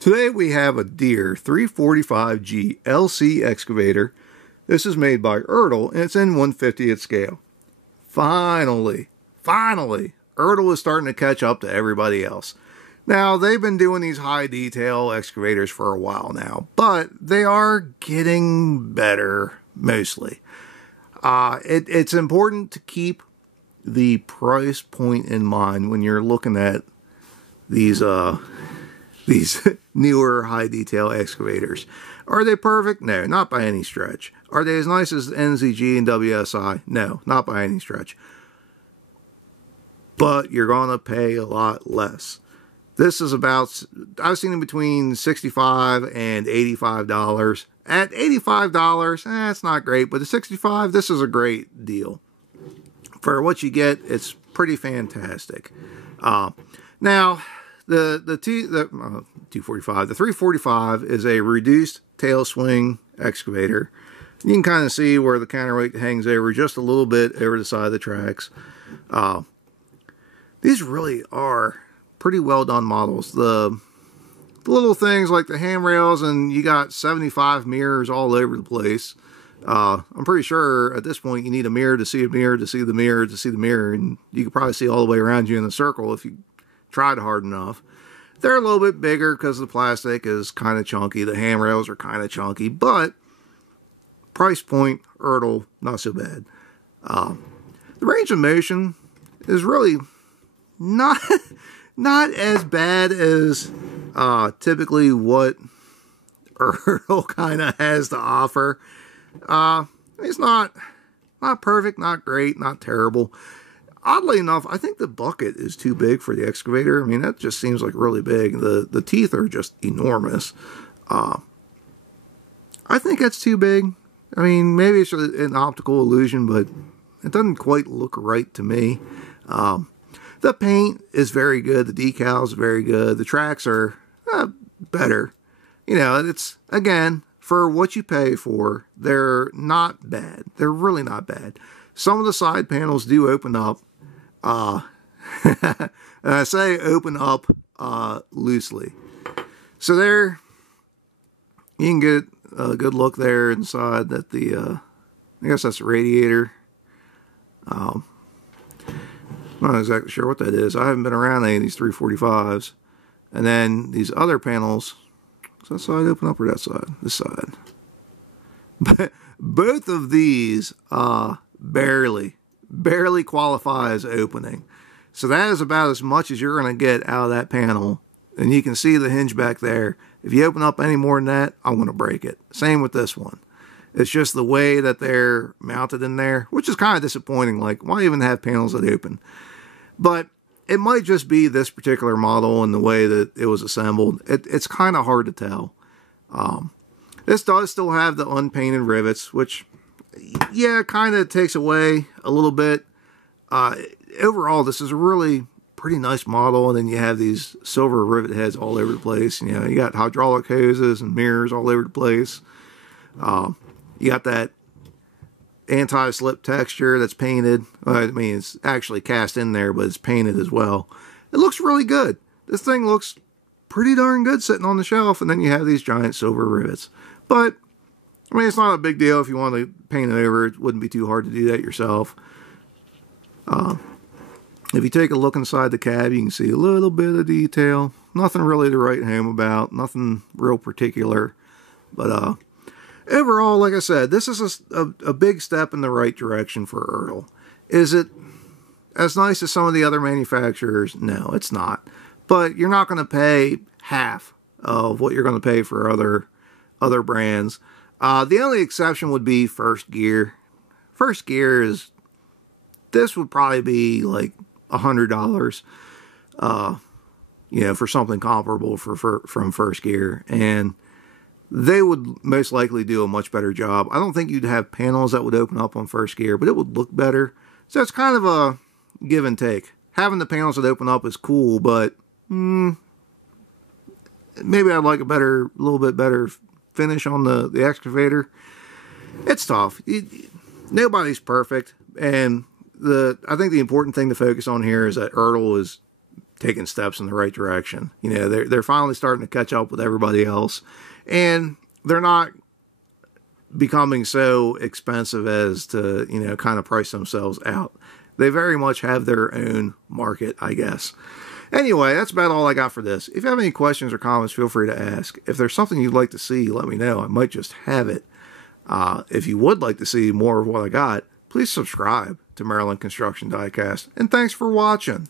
Today we have a Deere 345G LC excavator. This is made by Ertl and it's in 1/50th scale. Finally, Ertl is starting to catch up to everybody else. Now, they've been doing these high detail excavators for a while now, but they are getting better, mostly. It's important to keep the price point in mind when you're looking at these newer high detail excavators. Are they perfect? No, not by any stretch. Are they as nice as NZG and WSI? No, not by any stretch. But you're going to pay a lot less. This is about, I've seen it between $65 and $85. At $85, it's not great, but at $65, this is a great deal. For what you get, it's pretty fantastic. Now, the 245, the 345 is a reduced tail swing excavator. You can kind of see where the counterweight hangs over just a little bit over the side of the tracks. These really are pretty well done models. The little things like the handrails, and you got 75 mirrors all over the place. I'm pretty sure at this point you need a mirror to see a mirror to see the mirror to see the mirror, and you could probably see all the way around you in a circle if you tried hard enough. They're a little bit bigger because the plastic is kind of chunky. The handrails are kind of chunky, but price point, Ertl, not so bad. The range of motion is really not as bad as typically what Ertl kind of has to offer. It's not perfect, not great, not terrible. Oddly enough, I think the bucket is too big for the excavator. I mean, that just seems like really big. The teeth are just enormous. I think that's too big. I mean, maybe it's an optical illusion, but it doesn't quite look right to me. The paint is very good. The decal is very good. The tracks are better. You know, it's, again, for what you pay for, they're not bad. They're really not bad. Some of the side panels do open up. And I say open up loosely. So there, you can get a good look there inside that I guess that's the radiator. I'm not exactly sure what that is. I haven't been around any of these 345s. And then these other panels, does that side open up or that side? This side. But both of these barely qualify as opening. So that is about as much as you're going to get out of that panel. And you can see the hinge back there. If you open up any more than that, I'm going to break it. Same with this one. It's just the way that they're mounted in there, which is kind of disappointing. Like, why even have panels that open? But it might just be this particular model and the way that it was assembled. It's kind of hard to tell. This does still have the unpainted rivets, which, yeah, kind of takes away a little bit. Overall, this is a really pretty nice model, and then you have these silver rivet heads all over the place. You know, you got hydraulic hoses and mirrors all over the place. You got that anti-slip texture that's painted. I mean, it's actually cast in there, but it's painted as well. It looks really good. This thing looks pretty darn good sitting on the shelf, and then you have these giant silver rivets. But, I mean, it's not a big deal if you want to paint it over. It wouldn't be too hard to do that yourself. If you take a look inside the cab, you can see a little bit of detail. Nothing really to write home about. Nothing real particular. But overall, like I said, this is a big step in the right direction for Ertl. Is it as nice as some of the other manufacturers? No, it's not. But you're not going to pay half of what you're going to pay for other brands. The only exception would be First Gear. First Gear is, this would probably be like $100, you know, for something comparable from First Gear, and they would most likely do a much better job. I don't think you'd have panels that would open up on First Gear, but it would look better. So it's kind of a give and take. Having the panels that open up is cool, but maybe I'd like a little bit better finish on the excavator. It's tough. Nobody's perfect, and I think the important thing to focus on here is that Ertl is taking steps in the right direction. You know, they're finally starting to catch up with everybody else, and they're not becoming so expensive as to, you know, kind of price themselves out. They very much have their own market, I guess. Anyway, that's about all I got for this. If you have any questions or comments, feel free to ask. If there's something you'd like to see, let me know. I might just have it. If you would like to see more of what I got, please subscribe to Maryland Construction Diecast. And thanks for watching.